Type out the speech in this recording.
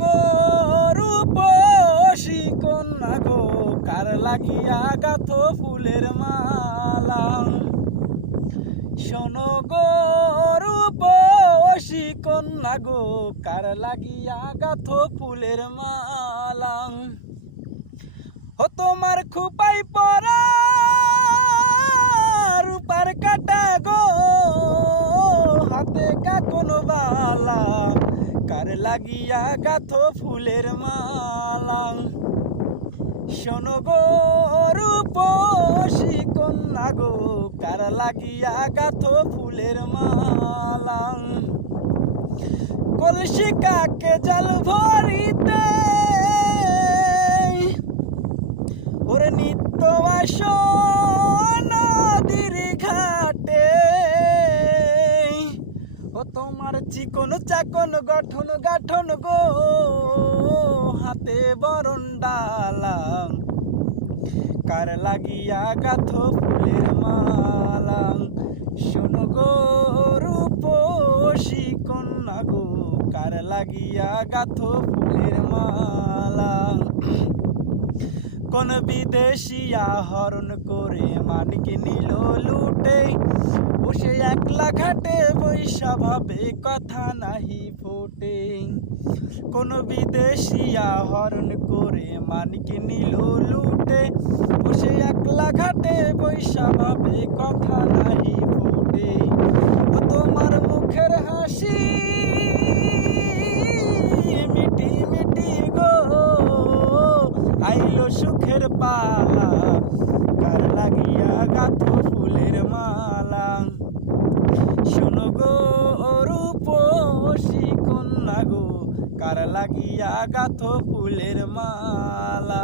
গো রূপসী কন্যা গো, কার লাগিয়া গাথো ফুলের মালা। শোনো গো রূপসী কন্যা গো, কার লাগিয়া গাথো ফুলের মালা। ও তোমার খুপাই পরা রূপার কাটা গো, হাতে কাকন বালা, কার লাগিয়া গাথো ফুলের মালা। শোনো গো রূপসী কন্যা গো, কার লাগিয়া গাথো ফুলের মালা। কলসি কাকে জল ভরিতে ওরে নিত্য আসো নদীর ঘাটে। ও তোমার চিকন চাকন গঠন গাঠন গো, হাতে বরণ ডালা, কার লাগিয়া গাথো ফুলের মালা। শোনো গো রূপসী কন্যা গো, কার লাগিয়া গাথো ফুলের মালা। কোন বিদেশিয়া হরণ করে মানিক নিল লুটে, বসে একলা ঘাটে বৈশা ভাবে কথা নাহি ফোটে। কোন বিদেশিয়া হরণ করে মানিক নিল লুটে, বসে একলা ঘাটে বৈশা ভাবে কথা নাহি ফোটে। ও তোমার মুখের হাসি মিটি মিটি গো, আইলো সুখের পালা, কার লাগিয়া গাথো ফুলের মালা। শোনো গো রূপসী কন্যা গো, কার লাগিয়া গাথো ফুলের মালা।